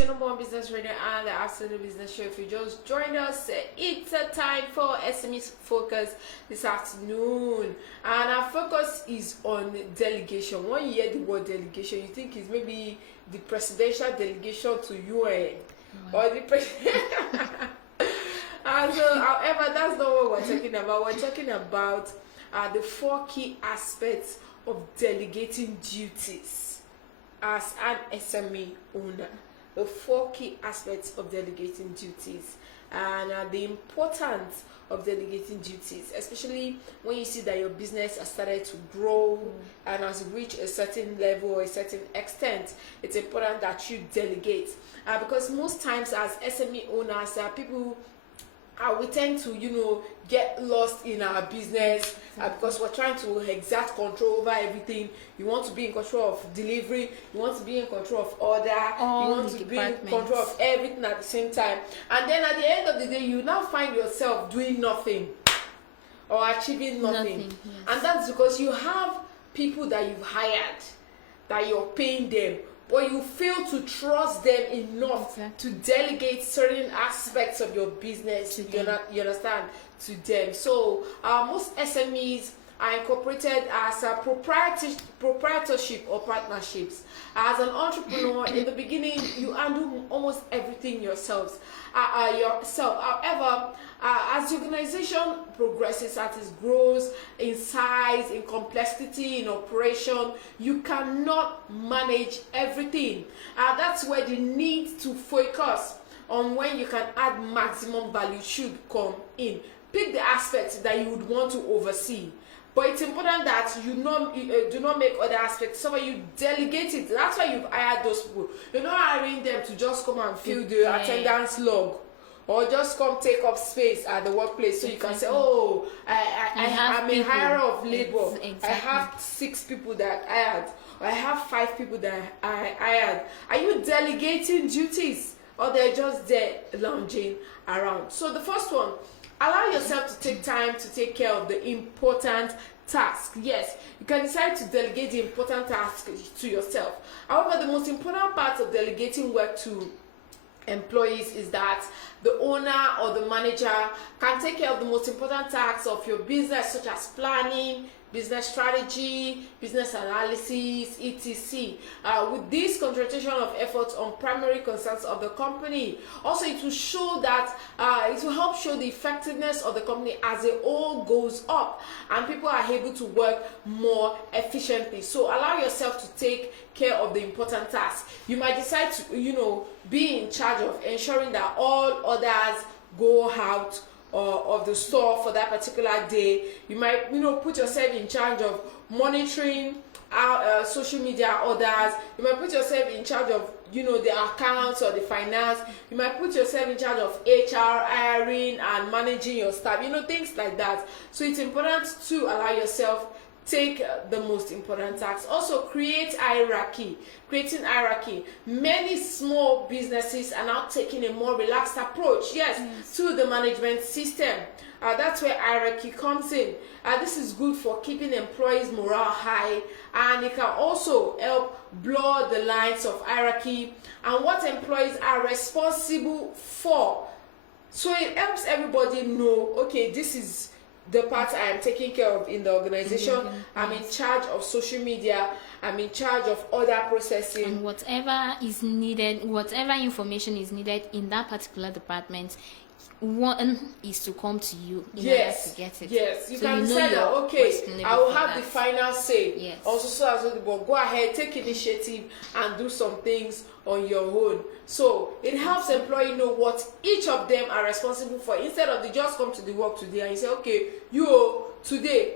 Channel One Business Radio and the Afternoon Business Show. If you just joined us, it's a time for SMEs Focus this afternoon. And our focus is on delegation. When you hear the word delegation, you think it's maybe the presidential delegation to UN or the president. However, that's not what we're talking about. We're talking about the 4 key aspects of delegating duties as an SME owner. The 4 key aspects of delegating duties and the importance of delegating duties, especially when you see that your business has started to grow and has reached a certain level or a certain extent. It's important that you delegate because most times as SME owners, people we tend to get lost in our business because we're trying to exert control over everything. You want to be in control of delivery, you want to be in control of order, you want to be in control of everything at the same time, and then at the end of the day you now find yourself doing nothing or achieving nothing. Yes. And that's because you have people that you've hired, that you're paying them, but you fail to trust them enough to delegate certain aspects of your business, you understand, to them. So most SMEs are incorporated as a proprietorship or partnerships. As an entrepreneur, in the beginning, you handle almost everything yourself. However, as the organization progresses, as it grows in size, in complexity, in operation, you cannot manage everything. That's where the need to focus on when you can add maximum value should come in. Pick the aspects that you would want to oversee. But it's important that you do not make other aspects, so you delegate it. That's why you've hired those people. You're not hiring them to just come and fill the attendance log or just come take up space at the workplace so you can say, oh, I'm a hirer of labor. I have 6 people that I hired. Or I have 5 people that I hired. Are you delegating duties or they're just there lounging around? So the first one, allow yourself to take time to take care of the important task. Yes, you can decide to delegate the important task to yourself. However, the most important part of delegating work to employees is that the owner or the manager can take care of the most important tasks of your business, such as planning, business strategy, business analysis, etc. With this concentration of efforts on primary concerns of the company, also it will show that it will help show the effectiveness of the company as a whole goes up and people are able to work more efficiently. So allow yourself to take care of the important tasks. You might decide to be in charge of ensuring that all others go out of the store for that particular day. You might put yourself in charge of monitoring social media orders. You might put yourself in charge of the accounts or the finance. You might put yourself in charge of HR, hiring and managing your staff, things like that. So it's important to allow yourself take the most important tasks. Also, create hierarchy. Creating hierarchy. Many small businesses are now taking a more relaxed approach, to the management system. That's where hierarchy comes in. This is good for keeping employees' morale high, and it can also help blur the lines of hierarchy and what employees are responsible for. So it helps everybody know, okay, this is the part I am taking care of in the organization. I'm in charge of social media. I'm in charge of order processing. And whatever is needed, whatever information is needed in that particular department, one is to come to you in order to get it. Yes, you can decide that, okay, I will have the final say. Yes. Also, so as well, go ahead, take initiative and do some things on your own. So it helps employee know what each of them are responsible for, instead of they just come to the work today and you say, okay, you today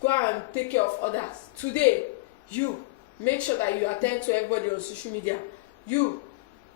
go and take care of others. Today, you make sure that you attend to everybody on social media. You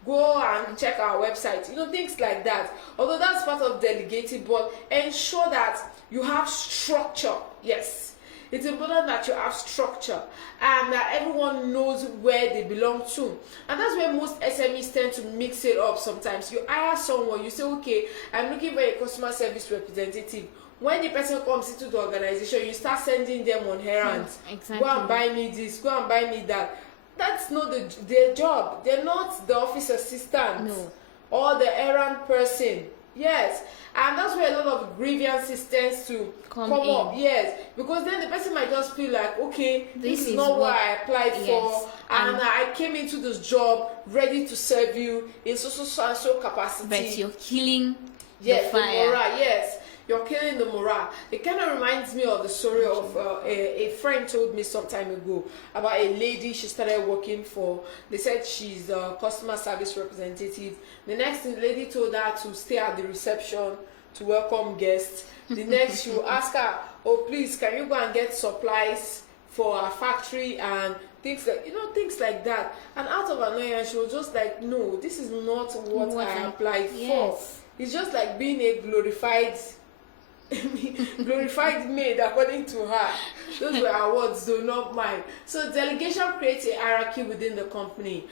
go and check our website, things like that. Although that's part of delegating, but ensure that you have structure. Yes, it's important that you have structure and that everyone knows where they belong to. And that's where most SMEs tend to mix it up sometimes. You hire someone, you say, okay, I'm looking for a customer service representative. When the person comes into the organization, you start sending them on errands. Go and buy me this, go and buy me that. that's not their job. They're not the office assistant. No. Or the errand person. Yes. And that's where a lot of grievances tends to come up. Yes. Because then the person might just feel like, okay, this is not what I applied for, and I came into this job ready to serve you in so capacity. But you're killing the fire. The morale. Yes. You're killing the morale. It kind of reminds me of the story of a friend told me some time ago about a lady she started working for. They said she's a customer service representative. The next thing, the lady told her to stay at the reception to welcome guests. The next, she will ask her, oh, please, can you go and get supplies for our factory and things like that. And out of annoyance, she was just like, no, this is not what I applied for. It's just like being a glorified maid, according to her. Those were her words, though, not mine. So delegation creates a hierarchy within the company,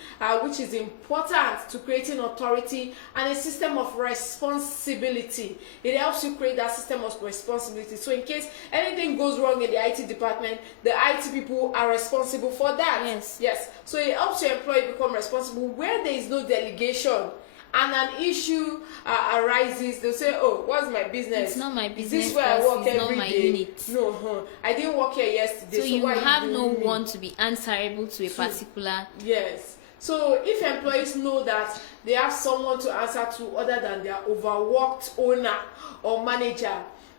which is important to creating authority and a system of responsibility. It helps you create that system of responsibility. So in case anything goes wrong in the IT department, the IT people are responsible for that. Yes. So it helps your employee become responsible. Where there is no delegation and an issue arises, they'll say, oh, what's my business? It's not my business. Is this where I work every day? Unit. No, I didn't work here yesterday. So you have no one to be answerable to a particular. Yes. So if employees know that they have someone to answer to other than their overworked owner or manager,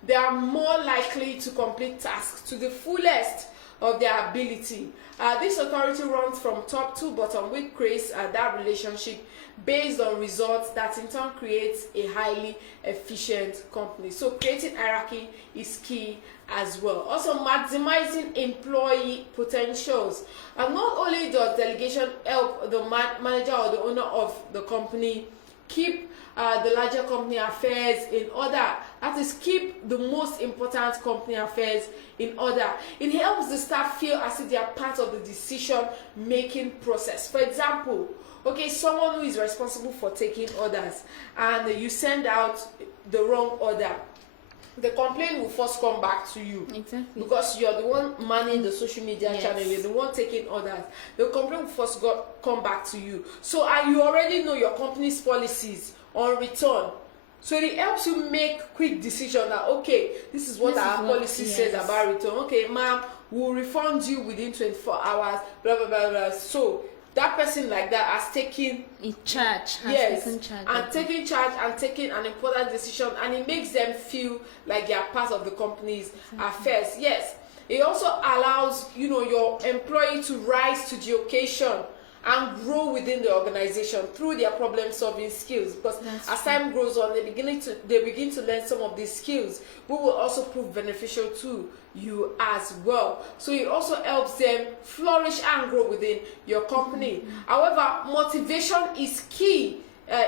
they are more likely to complete tasks to the fullest of their ability. This authority runs from top to bottom, which creates that relationship based on results that in turn creates a highly efficient company. So creating hierarchy is key as well. Also, maximizing employee potentials. And not only does delegation help the manager or the owner of the company keep the larger company affairs in order, that is, keep the most important company affairs in order. It helps the staff feel as if they are part of the decision making process. For example, okay, someone who is responsible for taking orders and you send out the wrong order, the complaint will first come back to you. Exactly. Because you're the one manning the social media channel, you're the one taking orders. The complaint will first come back to you. So you already know your company's policies on return. So it helps you make quick decision that, okay, this is what our policy says about return. Okay, ma'am, we'll refund you within 24 hours, blah, blah, blah, blah. So that person like that has taken charge, taken charge and taken an important decision, and it makes them feel like they are part of the company's affairs. Yes, it also allows your employee to rise to the occasion and grow within the organization through their problem-solving skills. Because as time grows on, they begin to learn some of these skills, which will also prove beneficial to you as well. So it also helps them flourish and grow within your company. However, motivation is key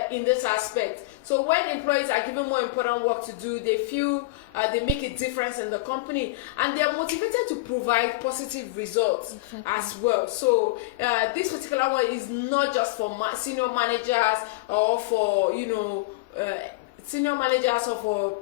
in this aspect. So when employees are given more important work to do, they feel they make a difference in the company, and they are motivated to provide positive results as well. So this particular one is not just for senior managers or for senior managers or for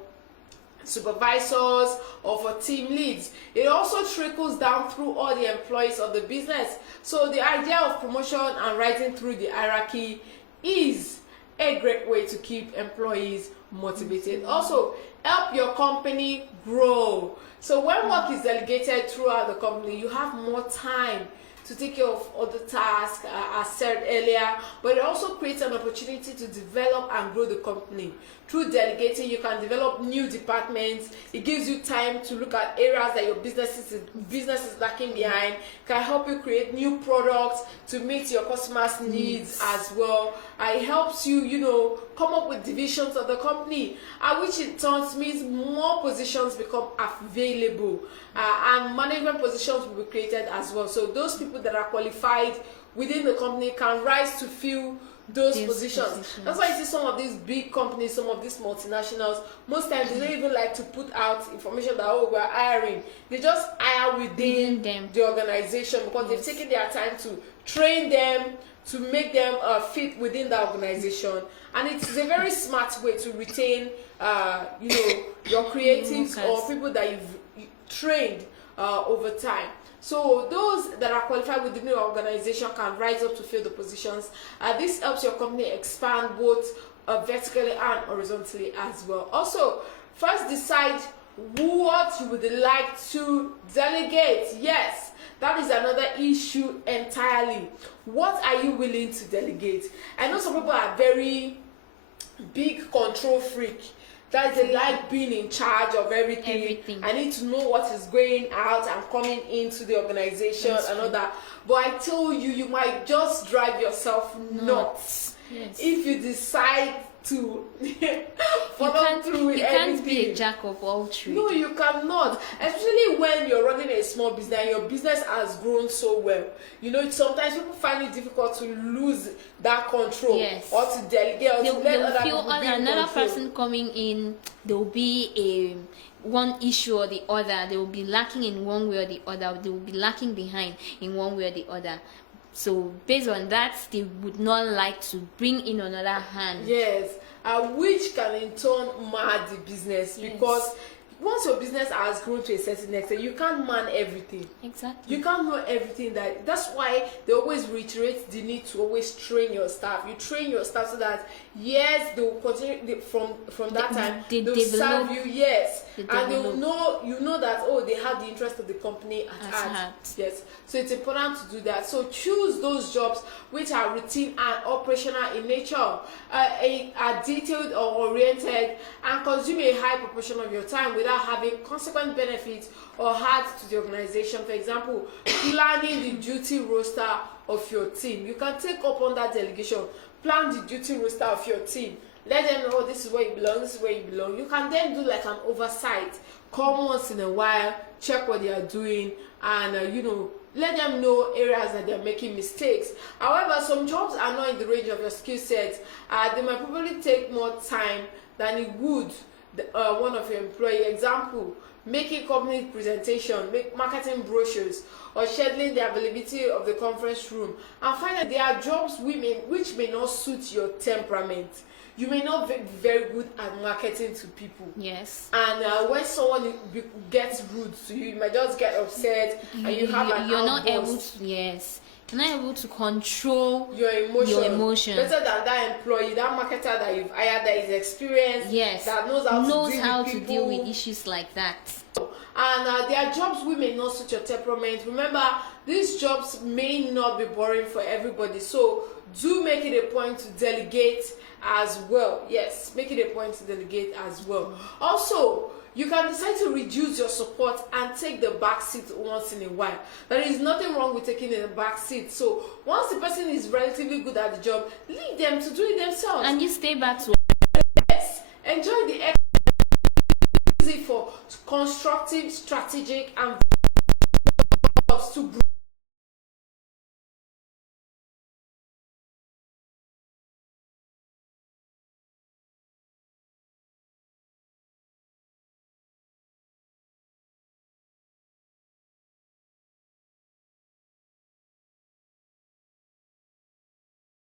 supervisors or for team leads. It also trickles down through all the employees of the business. So the idea of promotion and rising through the hierarchy is a great way to keep employees motivated. Also, help your company grow. So when work is delegated throughout the company, you have more time to take care of other tasks, as said earlier, but it also creates an opportunity to develop and grow the company. Through delegating, you can develop new departments. It gives you time to look at areas that your business is lacking behind. Can help you create new products to meet your customers' needs as well. It helps you, come up with divisions of the company, which in turn means more positions become available, and management positions will be created as well. So those people that are qualified within the company can rise to fill those positions. That's why you see some of these big companies, some of these multinationals, most times they don't even like to put out information that, we're hiring. They just hire within the organization, because they've taken their time to train them, to make them fit within the organization. And it's a very smart way to retain your creatives or people that you've trained over time. So those that are qualified within the organization can rise up to fill the positions. This helps your company expand both vertically and horizontally as well. Also, first decide what you would like to delegate. Yes, that is another issue entirely. What are you willing to delegate? I know some people are very big control freak. That they like being in charge of everything. I need to know what is going out and coming into the organization and all that. But I tell you, you might just drive yourself nuts if you decide to follow through with everything. You can't be a jack of all trades. No, you cannot. Especially when you're running a small business and your business has grown so well. You know, sometimes people find it difficult to lose that control or to delegate or to let other people be in another control. person coming in, there will be one issue or the other. They will be lacking in one way or the other. They will be lacking behind in one way or the other. So based on that, they would not like to bring in another hand. Yes, which can in turn mar the business because once your business has grown to a certain extent, you can't man everything. Exactly. You can't know everything. That's why they always reiterate the need to always train your staff. You train your staff so that yes, they will continue from that time. They'll serve you. Yes, and they will know that they have the interest of the company at heart. Yes, so it's important to do that. So choose those jobs which are routine and operational in nature, are detailed or oriented, and consume a high proportion of your time without having consequent benefits or hard to the organization. For example, planning the duty roster of your team. You can take up on that delegation. Plan the duty roster of your team. Let them know this is where you belong, this is where you belong. You can then do like an oversight. Come once in a while, check what they are doing, and let them know areas that they're making mistakes. However, some jobs are not in the range of your skill set. They might probably take more time than it would one of your employee. Example, making company presentation, marketing brochures, or scheduling the availability of the conference room. And finally, there are jobs which may not suit your temperament. You may not be very good at marketing to people. Yes. And when someone gets rude to you, you might just get upset and you have an You're outburst. not able to, you're not able to control your emotion. Better than that employee, that marketer that you've hired that is experienced, that knows how to deal with issues like that. And there are jobs which may not suit your temperament. Remember, these jobs may not be boring for everybody, so do make it a point to delegate as well. Yes, make it a point to delegate as well. Also, you can decide to reduce your support and take the back seat once in a while. There is nothing wrong with taking the back seat. So once the person is relatively good at the job, leave them to do it themselves. And you stay back to enjoy the for constructive, strategic, and to grow.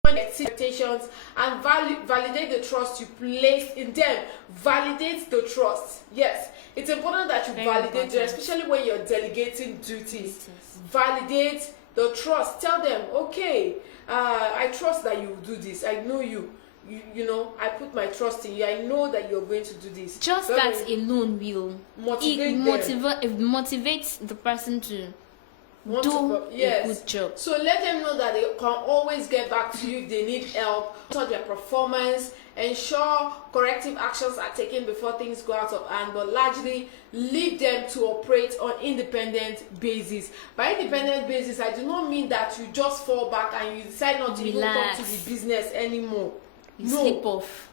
Expectations and validate the trust you place in them. Validate the trust. Yes, it's important that you validate them, especially when you're delegating duties. Validate the trust. Tell them, okay, I trust that you will do this. I know you know, I put my trust in you. I know that you're going to do this. Just that alone will motivate the person to do a good job. So let them know that they can always get back to you if they need help. Monitor their performance, ensure corrective actions are taken before things go out of hand, but largely leave them to operate on independent basis. By independent basis, I do not mean that you just fall back and you decide not to even come to the business anymore. Slip off.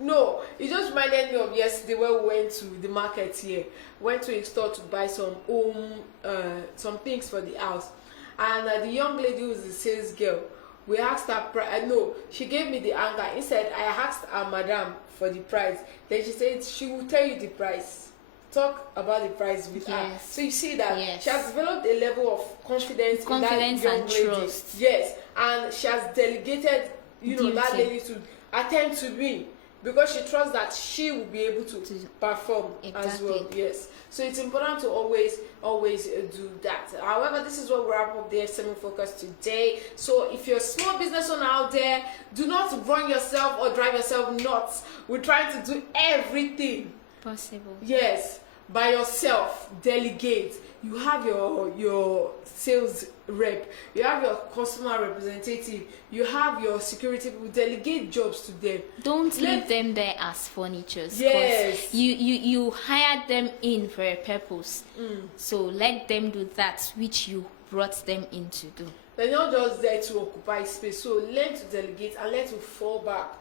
No, it just reminded me of yesterday when we went to the market here. Went to a store to buy some some things for the house, and the young lady who was the sales girl, we asked her price. No, she gave me the anger. Instead, I asked her madam for the price. Then she said she will tell you the price. Talk about the price with her. So you see that she has developed a level of confidence in that young and lady. trust. Yes, and she has delegated, that lady to attend to me. because she trusts that she will be able to perform as well. Yes, so it's important to always do that. However, this is what we wrap up the SME focus today. So if you're a small business owner out there, do not run yourself or drive yourself nuts. We're trying to do everything possible, yes, by yourself. Delegate. You have your sales rep, you have your customer representative, you have your security people. Delegate jobs to them. Don't leave them there as furnitures. Yes, you hired them in for a purpose, so let them do that which you brought them in to do. They're not just there to occupy space. So learn to delegate and learn to fall back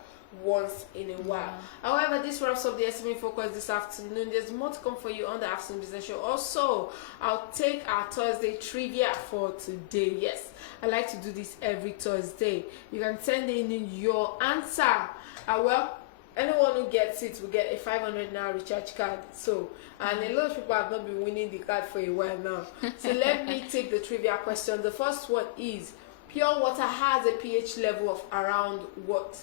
once in a while. However, this wraps up the SME focus this afternoon. There's more to come for you on the afternoon business show. Also, I'll take our Thursday trivia for today. Yes, I like to do this every Thursday. You can send in your answer. Well, anyone who gets it will get a 500 naira recharge card. So, and a lot of people have not been winning the card for a while now. So let me take the trivia question. The first one is, pure water has a pH level of around what?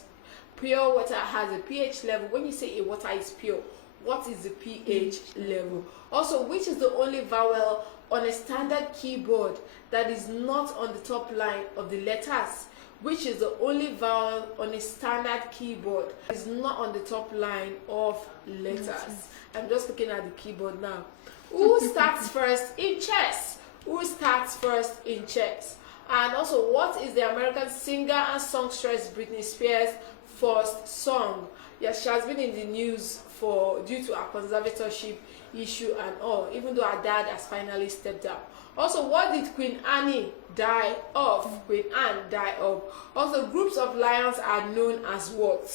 Pure water has a pH level. When you say a water is pure, what is the pH level? Also, which is the only vowel on a standard keyboard that is not on the top line of the letters? Which is the only vowel on a standard keyboard that is not on the top line of letters? I'm just looking at the keyboard now. Who starts first in chess? Who starts first in chess? And also, what is the American singer and songstress Britney Spears' first song? Yes, she has been in the news due to her conservatorship issue and all, even though her dad has finally stepped down. Also, what did Queen Anne die of? Queen Anne died of. Also, groups of lions are known as what?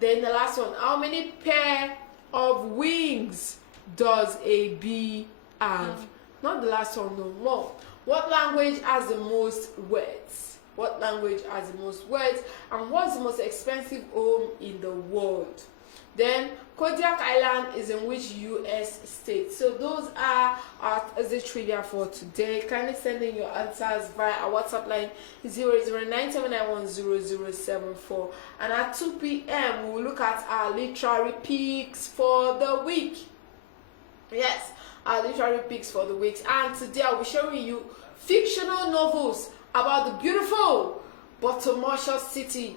Then the last one, how many pair of wings does a bee have? Not the last one, no more. What language has the most words? What language has the most words? And what's the most expensive home in the world? Then, Kodiak Island is in which US state? So those are our Thursday trivia for today. Kindly send in your answers via our WhatsApp line 00979100074. And at 2 p.m. we will look at our literary picks for the week. Yes, our literary picks for the week. And today I'll be showing you fictional novels about the beautiful but tumultuous city